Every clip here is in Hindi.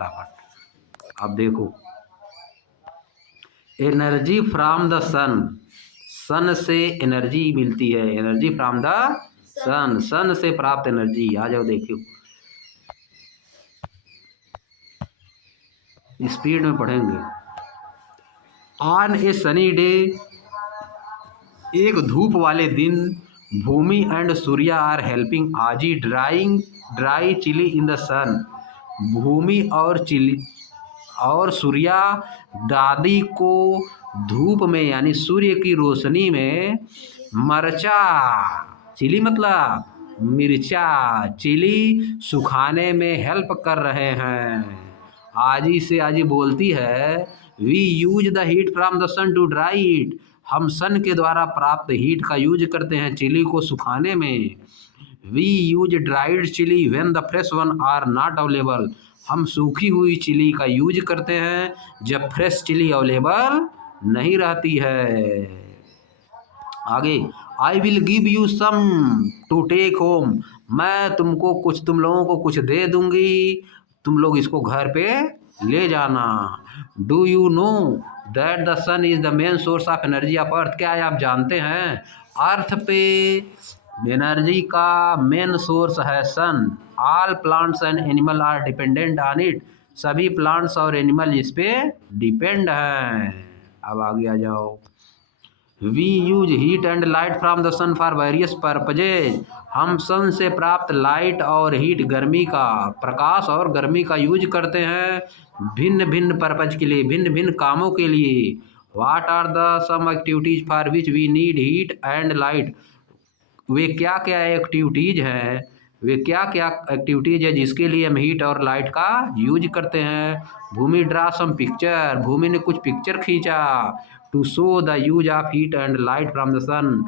अब देखो, एनर्जी फ्रॉम द सन, सन से एनर्जी मिलती है, एनर्जी फ्रॉम द सन, सन से प्राप्त एनर्जी। आ जाओ देखो, स्पीड में पढ़ेंगे। ऑन ए सनी डे, एक धूप वाले दिन, भूमि एंड सूर्या आर हेल्पिंग आजी ड्राई चिली इन द सन। भूमि और चिली और सूर्या दादी को धूप में यानी सूर्य की रोशनी में मरचा, चिली मतलब मिर्चा, चिली सुखाने में हेल्प कर रहे हैं। आजी से आजी बोलती है, we use the heat from the sun to dry it. हम सन के द्वारा प्राप्त हीट का यूज करते हैं चिली को सुखाने में। We use dried chilli when the fresh one are not available. हम सूखी हुई चिली का यूज करते हैं जब फ्रेश चिली अवेलेबल नहीं रहती है। आगे, I will give you some to take home. मैं तुम लोगों को कुछ दे दूंगी, तुम लोग इसको घर पे ले जाना। Do you know that the sun is the main source of energy of earth. क्या आप जानते हैं अर्थ पे एनर्जी का मेन सोर्स है sun. All plants and animal are dependent on it. सभी प्लांट्स और एनिमल इस पे डिपेंड हैं। अब आगे आ जाओ। We use heat and light from the sun for various purposes. हम सन से प्राप्त लाइट और हीट, गर्मी का प्रकाश और गर्मी का यूज करते हैं भिन्न भिन्न पर्पज के लिए, भिन्न भिन्न कामों के लिए। What are the some activities for which we need heat and light. वे क्या क्या एक्टिविटीज हैं, वे क्या क्या एक्टिविटीज है जिसके लिए हम हीट और लाइट का यूज करते हैं। भूमि ड्रा सम पिक्चर। भूमि ने कुछ पिक्चर खींचा। To show the use of heat and light from the sun,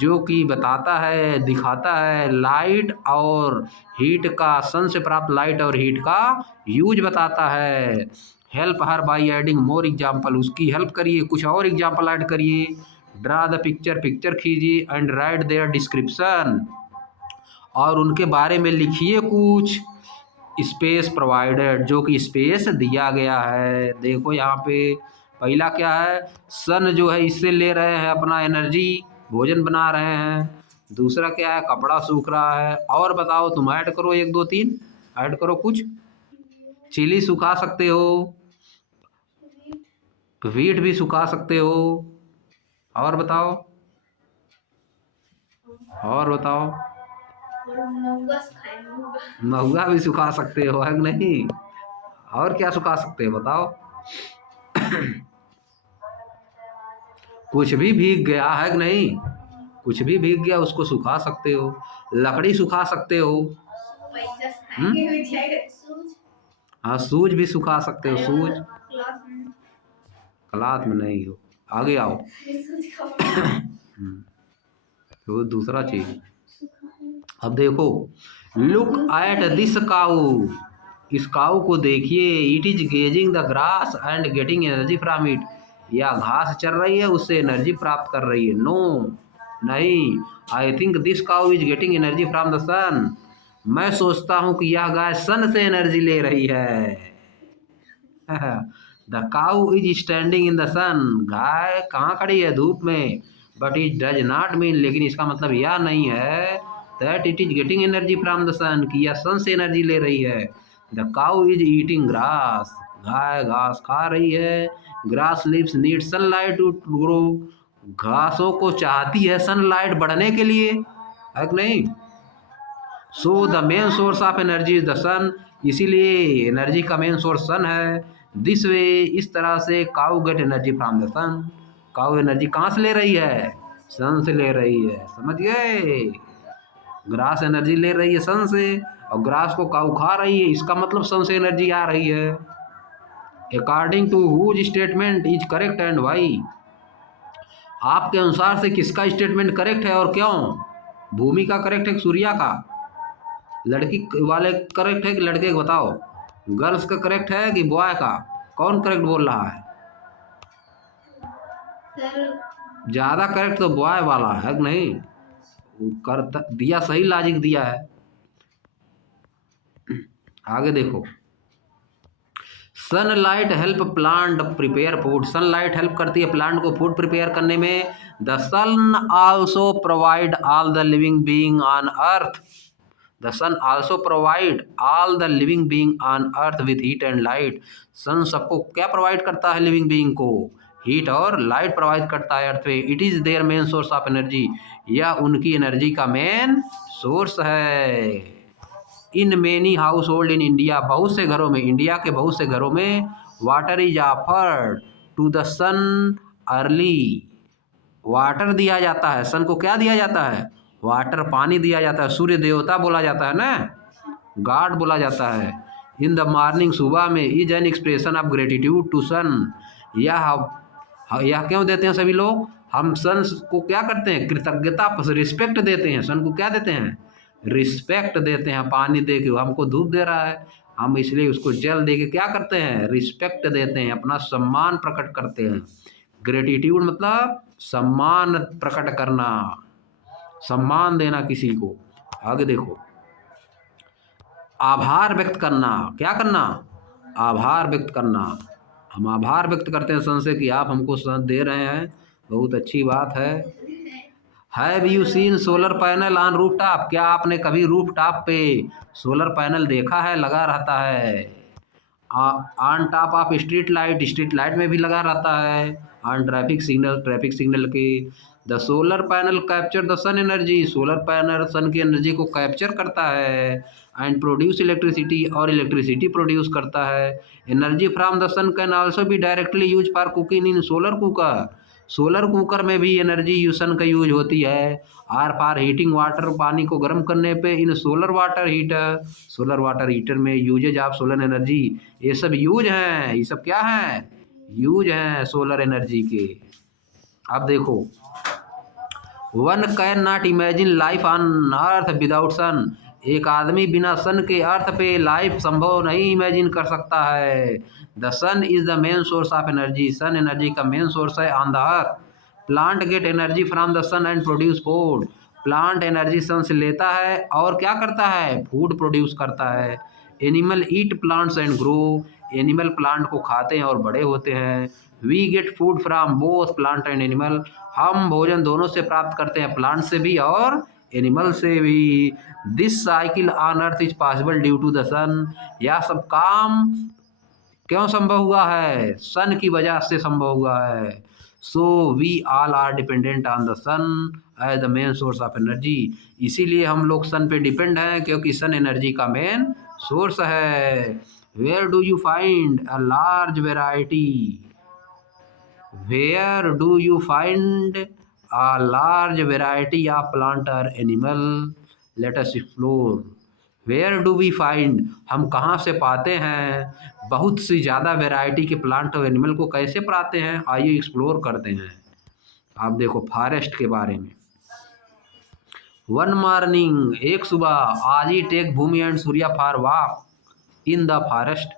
जो कि बताता है, दिखाता है लाइट और हीट का, सन से प्राप्त लाइट और हीट का यूज बताता है। Help her by adding more example. उसकी हेल्प करिए, कुछ और एग्जाम्पल ऐड करिए। ड्रा द पिक्चर, पिक्चर खींचिए। एंड राइट देयर डिस्क्रिप्शन, और उनके बारे में लिखिए कुछ। स्पेस प्रोवाइडेड, जो कि स्पेस दिया गया है। देखो यहाँ पे पहला क्या है, सन जो है इससे ले रहे हैं अपना एनर्जी, भोजन बना रहे हैं। दूसरा क्या है, कपड़ा सूख रहा है। और बताओ, तुम ऐड करो, 1 2 3 ऐड करो कुछ। चिली सुखा सकते हो, वीट भी सुखा सकते हो। और बताओ, और बताओ। महुआ भी सुखा सकते हो, है कि नहीं। और क्या सुखा सकते हो बताओ। कुछ भी भीग गया है कि नहीं, कुछ भी भीग गया उसको सुखा सकते हो। लकड़ी सुखा सकते हो। हाँ, सूज भी सुखा सकते हो, सूज। क्लाथ में नहीं हो। आगे आओ। तो दूसरा चीज, अब देखो, लुक एट दिस काऊ। इस काऊ को देखिए। It is gazing the grass and getting energy from it. या घास चल रही है, उससे एनर्जी प्राप्त कर रही है। नो, नहीं। I think this cow is getting energy from the sun. मैं सोचता हूँ कि यह गाय सन से एनर्जी ले रही है। The cow is standing in the sun. गाय कहाँ खड़ी है, धूप में। But it does not mean, लेकिन इसका मतलब यह नहीं है that it is getting energy from the sun, कि यह सन से एनर्जी ले रही है। The cow is eating grass. गाय घास खा रही है। Grass leaves need sunlight to grow. घासों को चाहती है सनलाइट बढ़ने के लिए, है कि नहीं। So the main source of energy is the sun. इसीलिए एनर्जी का मेन सोर्स सन है। दिस वे, इस तरह से cow get energy from the sun. Cow energy कहाँ से ले रही है, सन से ले रही है। समझ गए। ग्रास एनर्जी ले रही है सन से, और ग्रास को काऊ खा रही है, इसका मतलब सन से एनर्जी आ रही है। According to whose statement is correct and why. आपके अनुसार से किसका स्टेटमेंट करेक्ट है और क्यों। भूमि का करेक्ट है कि सूर्या का। लड़की वाले करेक्ट है कि लड़के का, बताओ। गर्ल्स का करेक्ट है कि बॉय का। कौन करेक्ट बोल रहा है। ज़्यादा करेक्ट तो बॉय वाला है कि नहीं। वो कर दिया, सही लॉजिक दिया है। आगे देखो, sunlight help plant prepare food, sunlight help करती है प्लांट को फूड प्रिपेयर करने में। The sun also provide all the living being on earth, the sun also provide all the living being on earth with heat and light. Sun सबको क्या प्रोवाइड करता है, लिविंग बीइंग को हीट और लाइट प्रोवाइड करता है अर्थ पे। It is their main source of energy, यह उनकी एनर्जी का मेन सोर्स है। In many house hold in India, बहुत से घरों में, इंडिया के बहुत से घरों में water is offered to the sun early, water दिया जाता है, सन को क्या दिया जाता है, वाटर पानी दिया जाता है, सूर्य देवता बोला जाता है ना, गॉड बोला जाता है। इन द मॉर्निंग, सुबह में, is an expression of gratitude to sun, यह क्यों देते हैं सभी लोग, हम सन को क्या करते हैं, कृतज्ञता, रिस्पेक्ट देते हैं, सन को क्या देते हैं, रिस्पेक्ट देते हैं। पानी दे के, हमको धूप दे रहा है, हम इसलिए उसको जल दे के क्या करते हैं, रिस्पेक्ट देते हैं, अपना सम्मान प्रकट करते हैं। ग्रेटिट्यूड मतलब सम्मान प्रकट करना, सम्मान देना किसी को। आगे देखो, आभार व्यक्त करना, क्या करना, आभार व्यक्त करना, हम आभार व्यक्त करते हैं सन से कि आप हमको सन दे रहे हैं, बहुत अच्छी बात है। Have you seen solar panel on roof top, क्या आपने कभी रूफ टॉप पे सोलर पैनल देखा है, लगा रहता है। On top of street light, street light में भी लगा रहता है। On traffic signal, traffic signal के। The solar panel capture the sun energy, solar panel sun की एनर्जी को कैप्चर करता है। एंड प्रोड्यूस इलेक्ट्रिसिटी, और इलेक्ट्रिसिटी प्रोड्यूस करता है। Energy from the sun can also be directly use for cooking in solar cooker, solar cooker में भी एनर्जी सन का यूज होती है। आर फॉर हीटिंग वाटर, पानी को गर्म करने पे in solar water heater, solar water heater में यूजेज ऑफ सोलर एनर्जी, ये सब यूज हैं, ये सब क्या हैं, यूज हैं सोलर एनर्जी के। अब देखो, one can not imagine life on earth without sun, एक आदमी बिना सन के अर्थ पे लाइफ संभव नहीं इमेजिन कर सकता है। The sun is the main source of energy, sun energy का मेन सोर्स है on the earth. Plant get energy from the sun and produce food, plant energy sun से लेता है और क्या करता है, फूड प्रोड्यूस करता है। Animal eat plants and grow, animal plant को खाते हैं और बड़े होते हैं। We get food from both plant and animal, हम भोजन दोनों से प्राप्त करते हैं, प्लांट से भी और एनिमल से भी। This cycle on earth is possible due to the sun, यह सब काम क्यों संभव हुआ है, सन की वजह से संभव हुआ है। So we all are dependent on the sun as the main source of energy, इसीलिए हम लोग सन पे डिपेंड हैं क्योंकि सन एनर्जी का मेन सोर्स है। Where do you find a large variety, where do you find a large variety of plant और animal, let us explore. Where do we find, हम कहाँ से पाते हैं बहुत सी ज़्यादा वेराइटी के प्लांट और एनिमल को कैसे पाते हैं, आइए एक्सप्लोर करते हैं। आप देखो फॉरेस्ट के बारे में। वन मॉर्निंग, एक सुबह, आज ही take Bhumi and Surya for walk in the forest,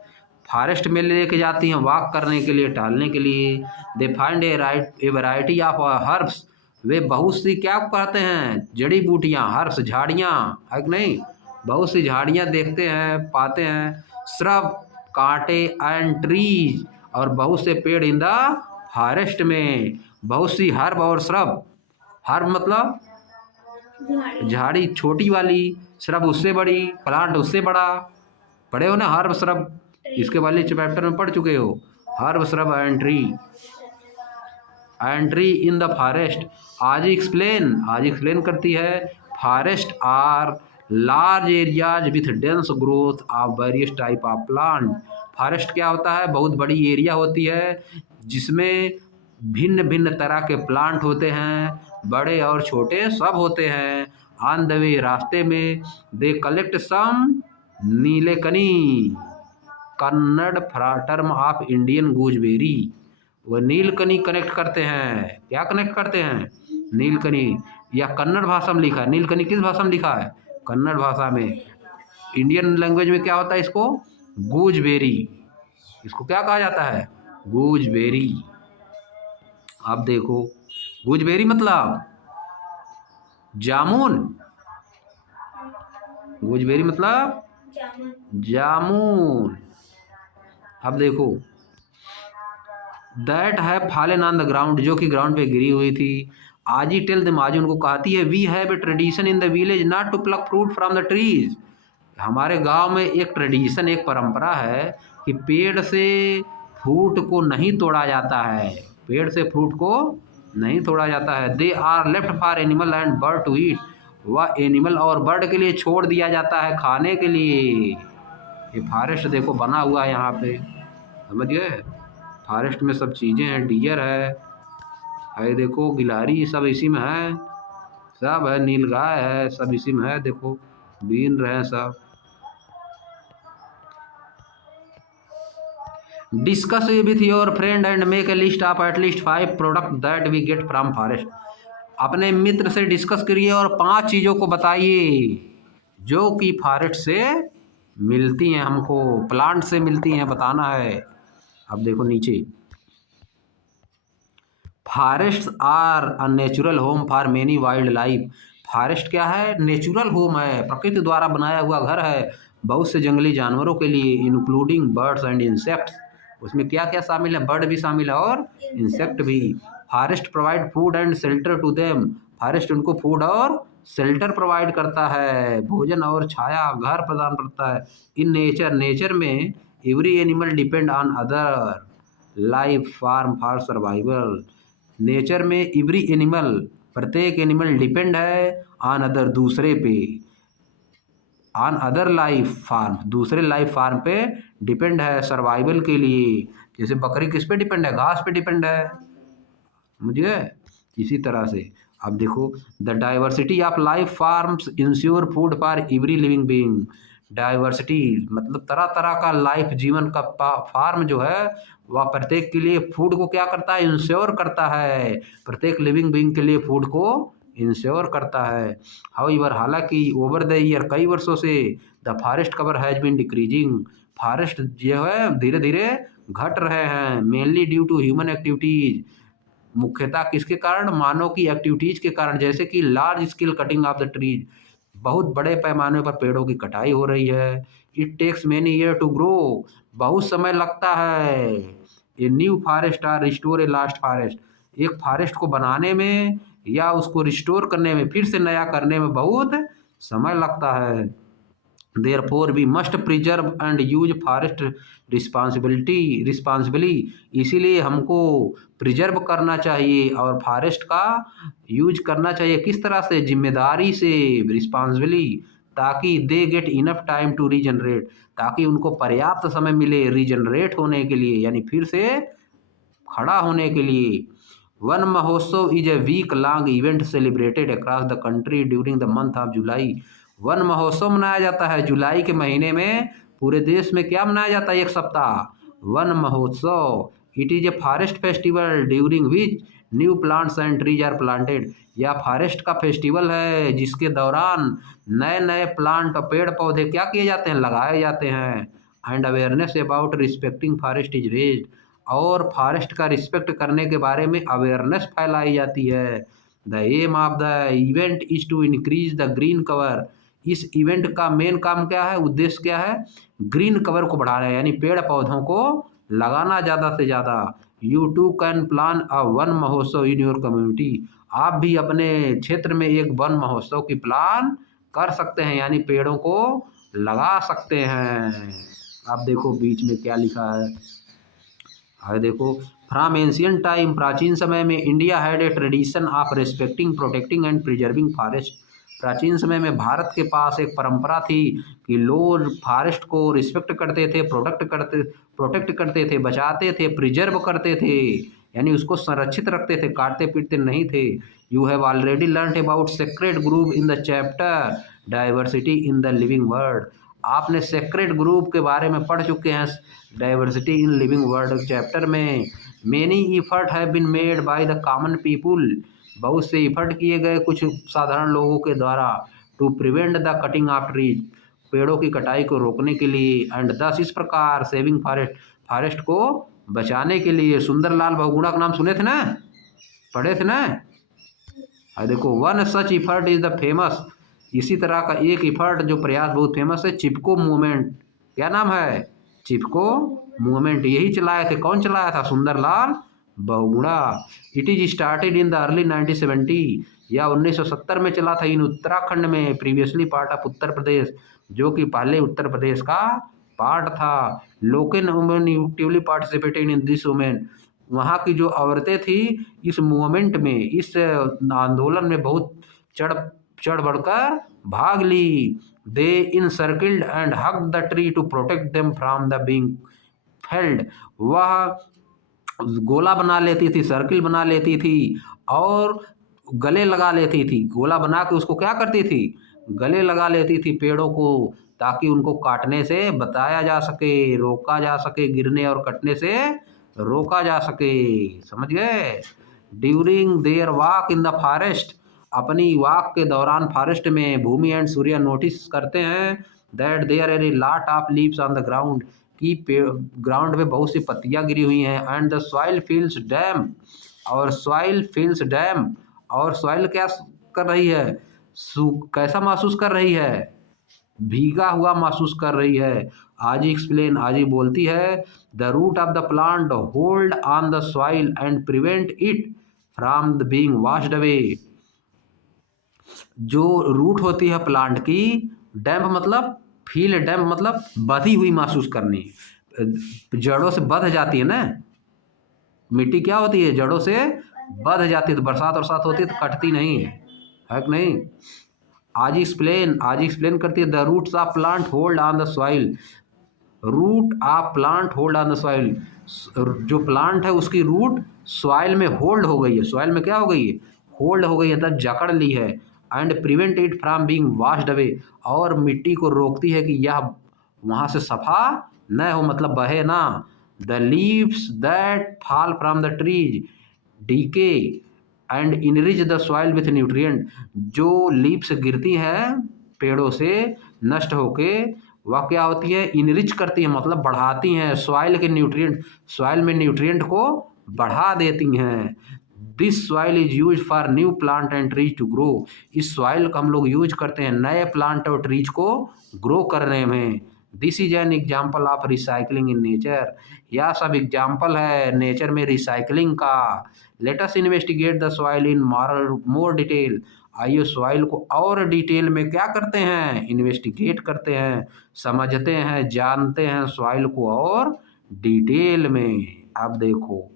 forest में लेके जाती हैं वॉक करने के लिए, टहलने के लिए। They find a variety of herbs, वे बहुत सी क्या कहते हैं, जड़ी बूटियाँ, हर्ब्स झाड़ियाँ, है कि नहीं, बहुत सी झाड़ियाँ देखते हैं, पाते हैं। श्रब, कांटे एंड ट्रीज, और बहुत से पेड़ इन द फॉरेस्ट में, बहुत सी हर्ब और श्रब, हर्ब मतलब झाड़ी छोटी वाली, श्रब उससे बड़ी, प्लांट उससे बड़ा, पढ़े हो ना हर्ब श्रब, इसके वाले चैप्टर में पढ़ चुके हो, herb shrub and tree in the forest. आज एक्सप्लेन करती है, forest are large areas with dense growth of various type of plant, forest क्या होता है, बहुत बड़ी एरिया होती है जिसमें भिन्न भिन्न तरह के प्लांट होते हैं, बड़े और छोटे सब होते हैं। ऑन द वे, रास्ते में, they collect some nellikai, Kannada term of Indian gooseberry, वह नीलकनी कनेक्ट करते हैं, क्या कनेक्ट करते हैं, नीलकनी, या कन्नड़ भाषा में लिखा है, नीलकनी किस भाषा में लिखा है, कन्नड़ भाषा में। इंडियन लैंग्वेज में क्या होता है इसको, गूजबेरी, इसको क्या कहा जाता है, गूजबेरी। आप देखो, गूजबेरी मतलब जामुन, गूजबेरी मतलब जामुन। अब देखो, दैट है फॉलन ऑन द ग्राउंड, जो कि ग्राउंड पे गिरी हुई थी। आजी टेल देम, आजी उनको कहती है, we have a tradition in the village not to pluck fruit from the trees. हमारे गांव में एक ट्रेडिशन, एक परंपरा है कि पेड़ से फ्रूट को नहीं तोड़ा जाता है, पेड़ से फ्रूट को नहीं तोड़ा जाता है। They are left for animal and bird to eat, वह एनिमल और बर्ड के लिए छोड़ दिया जाता है खाने के लिए। ये फॉरेस्ट देखो बना हुआ है यहाँ पे, समझ गए। फॉरेस्ट में सब चीज़ें हैं, डियर है देखो, गिलहरी सब इसी में है, सब है, नीलगाय है, सब इसी में है, देखो बीन रहे हैं सब। Discuss with your friend and make a list of at least 5 product that we get from forest. अपने मित्र से डिस्कस करिए और 5 चीज़ों को बताइए जो कि फॉरेस्ट से मिलती हैं, हमको प्लांट से मिलती हैं, बताना है। अब देखो नीचे, forest are a natural home for many wildlife. Forest क्या है? नेचुरल होम है, प्रकृति द्वारा बनाया हुआ घर है बहुत से जंगली जानवरों के लिए, इंक्लूडिंग बर्ड्स एंड इंसेक्ट्स। उसमें क्या क्या शामिल है? बर्ड भी शामिल है और इंसेक्ट भी। Forest provide food and shelter to them. Forest उनको फूड और शेल्टर प्रोवाइड करता है, भोजन और छाया घर प्रदान करता है। इन नेचर, नेचर में every animal depend on other life form for survival. Nature में एवरी एनिमल, प्रत्येक एनिमल डिपेंड है ऑन अदर, दूसरे पे, ऑन अदर लाइफ फार्म, दूसरे लाइफ फार्म पे डिपेंड है सर्वाइवल के लिए। जैसे बकरी किस पे डिपेंड है? घास पे डिपेंड है, मुझे इसी तरह से। अब देखो, the diversity of life farms ensure food for every living being. Diversity मतलब तरह तरह का लाइफ, जीवन का फार्म जो है वह प्रत्येक के लिए फूड को क्या करता है? इंश्योर करता है, प्रत्येक लिविंग बीइंग के लिए फूड को इंश्योर करता है। हाउएवर, हालांकि ओवर द ईयर, कई वर्षों से, the forest cover has been decreasing. Forest जो है धीरे धीरे घट रहे हैं, mainly due to human activities. मुख्यतः किसके कारण? मानव की एक्टिविटीज के कारण, जैसे कि large scale cutting of the trees, बहुत बड़े पैमाने पर पेड़ों की कटाई हो रही है। It takes many year to grow, बहुत समय लगता है। A new forest or restore a lost forest, एक फॉरेस्ट को बनाने में या उसको रिस्टोर करने में, फिर से नया करने में बहुत समय लगता है। Therefore we must preserve and use forest responsibly, इसीलिए हमको प्रिजर्व करना चाहिए और फॉरेस्ट का यूज करना चाहिए। किस तरह से? जिम्मेदारी से, रिस्पॉन्सिबली, ताकि they get enough time to regenerate, ताकि उनको पर्याप्त समय मिले रीजनरेट होने के लिए, यानी फिर से खड़ा होने के लिए। Van Mahotsav is a week long event celebrated across the country during the month of July. Van Mahotsav मनाया जाता है जुलाई के महीने में, पूरे देश में क्या मनाया जाता है? 1 सप्ताह Van Mahotsav. It is a forest festival during which new plants and trees are planted. यह फॉरेस्ट का फेस्टिवल है जिसके दौरान नए नए प्लांट, पेड़ पौधे क्या किए जाते हैं? लगाए जाते हैं। And awareness about respecting forest is raised, और फॉरेस्ट का रिस्पेक्ट करने के बारे में अवेयरनेस फैलाई जाती है। The aim of the event is to increase the green cover. इस इवेंट का मेन काम क्या है? उद्देश्य क्या है? ग्रीन कवर को बढ़ाना है, यानी पेड़ पौधों को लगाना ज़्यादा से ज़्यादा। You too can plan a Van Mahotsav in your community. आप भी अपने क्षेत्र में एक वन महोत्सव की प्लान कर सकते हैं, यानी पेड़ों को लगा सकते हैं। आप देखो बीच में क्या लिखा है, है देखो, फ्रॉम एंशियंट टाइम, प्राचीन समय में, India had a tradition of respecting, protecting and preserving forest. प्राचीन समय में भारत के पास एक परंपरा थी कि लोग फॉरेस्ट को रिस्पेक्ट करते थे, प्रोटेक्ट करते थे, बचाते थे, प्रिजर्व करते थे, यानी उसको संरक्षित रखते थे, काटते पीटते नहीं थे। You have already learn about sacred group in the chapter diversity in the living world. आपने सेक्रेड ग्रुप के बारे में पढ़ चुके हैं diversity in living world chapter में। Many effort have been made by the common people, बहुत से इफर्ट किए गए कुछ साधारण लोगों के द्वारा, to prevent the cutting of trees, पेड़ों की कटाई को रोकने के लिए, एंड दस, इस प्रकार, सेविंग फॉरेस्ट, फॉरेस्ट को बचाने के लिए। सुंदरलाल बहुगुणा का नाम सुने थे ना, पढ़े थे ना? देखो, one such effort is the famous, इसी तरह का एक इफर्ट जो प्रयास बहुत फेमस है, चिपको मूवमेंट। क्या नाम है? चिपको मूवमेंट यही चलाए थे। कौन चलाया था? Sundarlal Bahuguna. It is started in the early 1970 या 1970 में चला था इन उत्तराखंड में, previously part of Uttar Pradesh, जो कि पहले उत्तर प्रदेश का पार्ट था। Local women actively participated in this women, वहाँ की जो औरतें थी इस मूवमेंट में, इस आंदोलन में बहुत चढ़ चढ़ बढ़कर भाग ली। They encircled and hug the tree to protect them from the being felled, वह गोला बना लेती थी, सर्किल बना लेती थी और गले लगा लेती थी। गोला बना के उसको क्या करती थी? गले लगा लेती थी पेड़ों को, ताकि उनको काटने से बचाया जा सके, रोका जा सके, गिरने और कटने से रोका जा सके। समझ गए? During their walk in the forest, अपनी वॉक के दौरान फॉरेस्ट में भूमि एंड सूर्य नोटिस करते हैं that there are a lot of leaves on the ground, कि ग्राउंड में बहुत सी पत्तियां गिरी हुई हैं। And the soil feels damp, और सॉइल फील्स डैम, और सॉइल क्या कर रही है? कैसा महसूस कर रही है? भीगा हुआ महसूस कर रही है। आजी एक्सप्लेन, आजी बोलती है the root of the plant hold on the soil and prevent it from the being washed away. जो रूट होती है प्लांट की, डैम्प मतलब फील, डैम्प मतलब बधी हुई महसूस करनी, जड़ों से बध जाती है ना, मिट्टी क्या होती है? जड़ों से बध जाती है, तो बरसात वरसात होती है तो कटती नहीं है कि नहीं? आज एक्सप्लेन करती है the roots of plant hold on the soil, root of plant hold on the soil, जो प्लांट है उसकी रूट सॉइल में होल्ड हो गई है। सॉइल में क्या हो गई है? होल्ड हो गई है, तब जकड़ ली है। And prevent it from being washed away, और मिट्टी को रोकती है कि यह वहाँ से सफा न हो, मतलब बहे ना। The leaves that fall from the trees decay and enrich the soil with nutrient, जो लीव्स गिरती हैं पेड़ों से नष्ट होके, वह क्या होती है? इनरिच करती है, मतलब बढ़ाती हैं सॉइल के न्यूट्रिएंट, सॉइल में न्यूट्रिएंट को बढ़ा देती हैं। This soil is use for new plant and trees to grow, इस सॉइल का हम लोग यूज करते हैं नए प्लांट और ट्रीज को ग्रो करने में। This is an example of recycling in nature, यह सब एग्जाम्पल है नेचर में रिसाइकलिंग का। Let us investigate the soil in more detail, आइए सॉइल को और डिटेल में क्या करते हैं? इन्वेस्टिगेट करते हैं, समझते हैं, जानते हैं सॉइल को और डिटेल में। अब देखो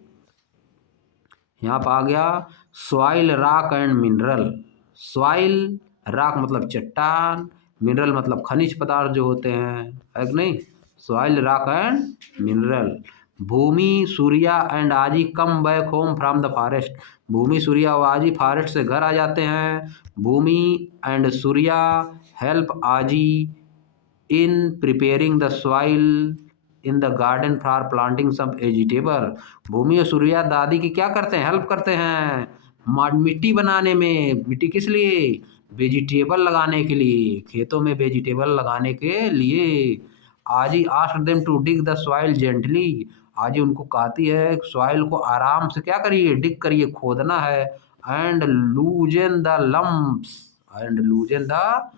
यहाँ पर आ गया soil, rock and mineral. Soil, rock मतलब चट्टान, मिनरल मतलब खनिज पदार्थ जो होते हैं, है कि नहीं? Soil, rock and mineral. Bhumi, Surya and Aaji come back home from the forest, Bhumi, Surya और आजी फॉरेस्ट से घर आ जाते हैं। भूमि and Surya help Aaji in preparing the soil in the garden for planting some vegetable, Bhumi और सूर्या दादी की क्या करते हैं? हेल्प करते हैं मिट्टी बनाने में। मिट्टी किस लिए? वेजिटेबल लगाने के लिए, खेतों में वेजिटेबल लगाने के लिए। आजी asked them to dig the soil gently, आजी उनको कहती है सॉइल को आराम से क्या करिए? डिग करिए, खोदना है। And लूजन the lumps, and लूजन the